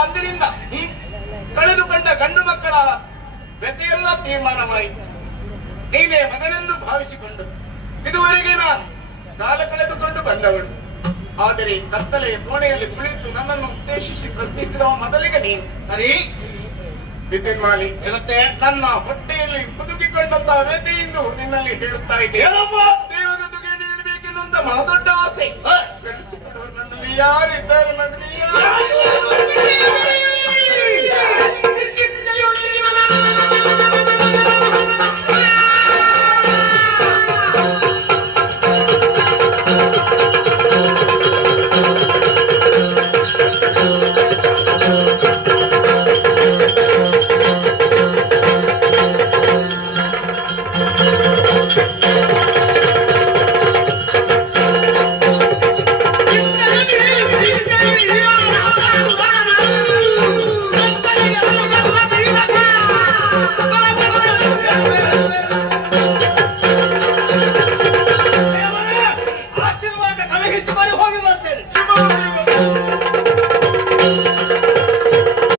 ಅಂದಿನಿಂದ ಕಳೆದುಕೊಂಡ ಗಂಡು ಮಕ್ಕಳ ವ್ಯತೆಯೆಲ್ಲ ತೀರ್ಮಾನವಾಯಿತು. ನೀವೇ ಮಗನೆಂದು ಭಾವಿಸಿಕೊಂಡು ಇದುವರೆಗೆ ನಾನು ಕಾಲ ಕಳೆದುಕೊಂಡು ಬಂದವಳು. ಆದರೆ ಕತ್ತಲೆಯ ಕೋಣೆಯಲ್ಲಿ ಕುಳಿತು ನನ್ನನ್ನು ಉದ್ದೇಶಿಸಿ ಪ್ರಶ್ನಿಸಿದವ ಮೊದಲಿಗೆ ನೀನು. ಸರಿ ಬಿತಿನ್ಮಾಲಿ, ಇರುತ್ತೆ ನನ್ನ ಹೊಟ್ಟೆಯಲ್ಲಿ ಕುದುಕಿಕೊಂಡಂತಹ ವ್ಯತೆಯಿಂದ ನಿನ್ನಲ್ಲಿ ಹೇಳುತ್ತಾ ಇದ್ದೆ. ದೇವರೊಂದಿಗೆ ನೀಡಬೇಕೆನ್ನುವಂತ ಮಹದೊಡ್ಡ ಆಸೆ ಬೆಳೆಸಿಕೊಂಡವರು ನನ್ನಲ್ಲಿ ಯಾರಿದ್ದಾರೆ ಮಗನೇ? ಆಶೀರ್ವಾದ ಕಲಹಿಸಿಕೊಂಡು ಹೋಗಿ ಬರ್ತೇನೆ.